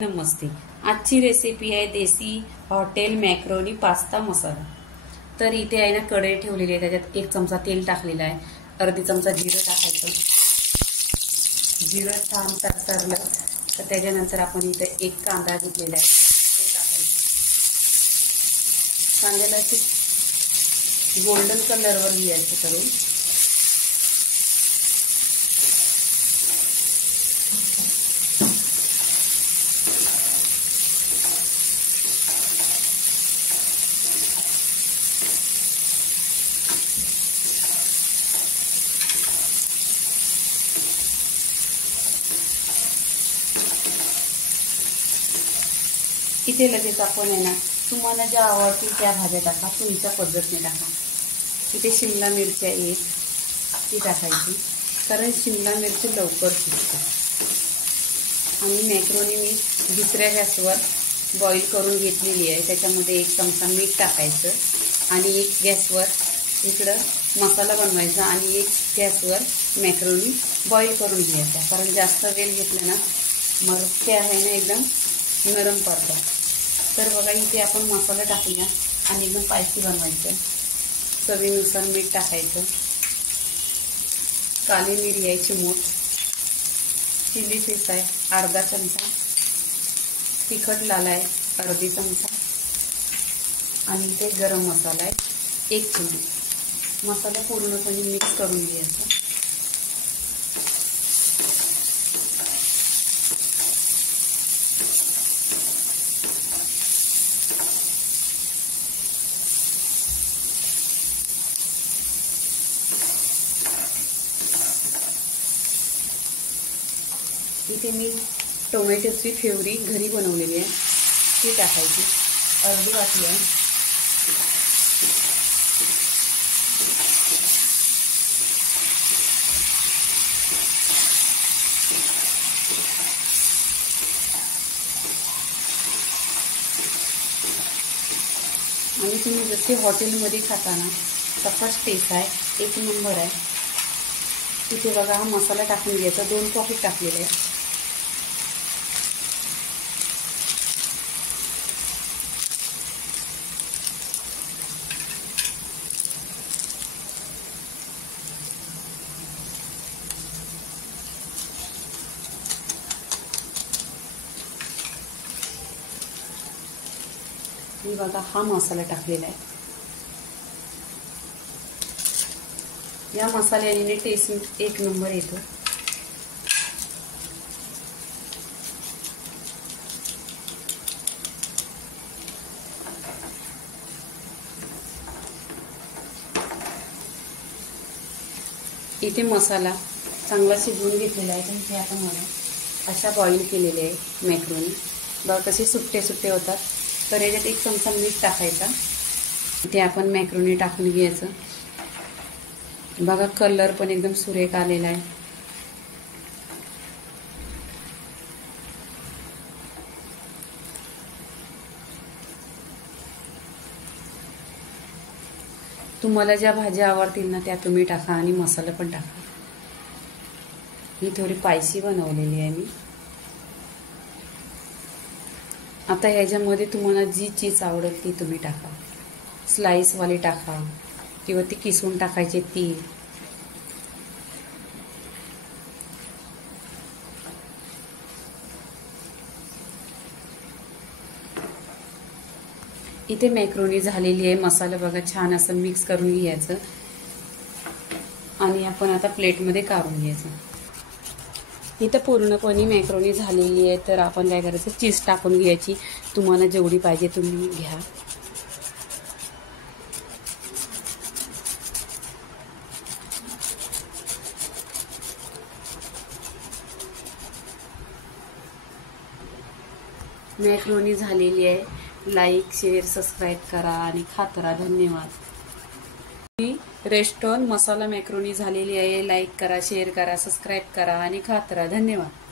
नमस्ते, आजची रेसिपी आहे देसी hotel macaroni pasta मसाला। तर इथे आहे ना कढई ठेवलेली आहे, त्याच्यात 1 चमचा तेल टाकलेला आहे, अर्धी चमचा जिरं टाकायचं। जिरं छान तडतडलं तर त्याच्यानंतर आपण इथे 1 कांदा घेतलेला आहे तो टाकायचा। कांद्याला गोल्डन कलरवर घ्यायचं करून इथे लगेच आपण आहे ना तुम्हाला ज्या आवडतील त्या भाज्या टाका, तुमच्या पद्धतीने टाका। इथे शिमला मिरची 1 ती टाकायची, कारण शिमला मिरची लवकर शिजते। आणि मॅक्रोनी मी दुसऱ्या गॅसवर बॉईल करून घेतलेली आहे, त्याच्यामध्ये 1 चमचा मीठ टाकायचं आणि 1 गॅसवर इकडं मसाला बनवायचा आणि 1 गॅसवर मॅक्रोनी बॉईल करून घ्यायचा, कारण जास्त वेळ घेतला ना मग ते आहे ना एकदम नरम पडतात। तर बघा इथे आपण मसाला टाकूया आणि एकदम स्पायसी बनवायचं। चवीनुसार मीठ टाकायचं, काली मिरी आहे चिमूट, चिली फ्लेक्स आहे अर्धा चमचा, तिखट लाल आहे अर्धी चमचा आणि इथे गरम मसाला आहे 1 चमचा। मसाला पूर्णपणे मिक्स करून घ्यायचा। इथे मी टोमॅटोची प्युरी घरी बनवलेली आहे ती टाकायची, अर्धी वाटी आहे। आणि तुम्ही जसे हॉटेलमध्ये खाता ना तसाच टेस्ट आहे, 1 नंबर आहे। इथे बघा हा मसाला टाकून घ्यायचा, 2 पॉकेट टाकलेले आहे। मी बघा हा मसाला टाकलेला आहे। या मसाल्याने टेस्ट 1 नंबर येतो। इथे मसाला चांगला शिजवून घेतलेला आहे, तर इथे आता मला अशा बॉईल केलेले आहे मॅक्रोनी। बघा कसे सुट्टे सुट्टे होतात। तर याच्यात 1 चमचा मीठ टाकायचा, इथे आपण मॅक्रोनी टाकून घ्यायचं। बघा कलर पण एकदम सुरेख आलेला आहे। तुम्हाला ज्या भाज्या आवडतील ना त्या तुम्ही टाका आणि मसाला पण टाका। ही थोडी स्पायसी बनवलेली आहे मी। आता ह्याच्यामध्ये तुम्हाला जी चीज आवडेल ती तुम्ही टाका, स्लाइसवाली टाका किंवा ती किसून टाकायची ती। इथे मॅक्रोनी झालेली आहे, मसाला बघा छान असं मिक्स करून घ्यायचं आणि आपण आता प्लेटमध्ये काढून घ्यायचं। इथं पूर्णपणे मॅक्रोनी झालेली आहे, तर आपण काय करायचं चीज टाकून घ्यायची, तुम्हाला जेवढी पाहिजे तुम्ही घ्या। मॅक्रोनी झालेली आहे, लाईक शेअर सबस्क्राईब करा आणि खात राहा। धन्यवाद। रेस्टॉरंट मसाला मॅक्रोनी झालेली आहे, लाईक करा शेअर करा सबस्क्राईब करा आणि खात राहा। धन्यवाद।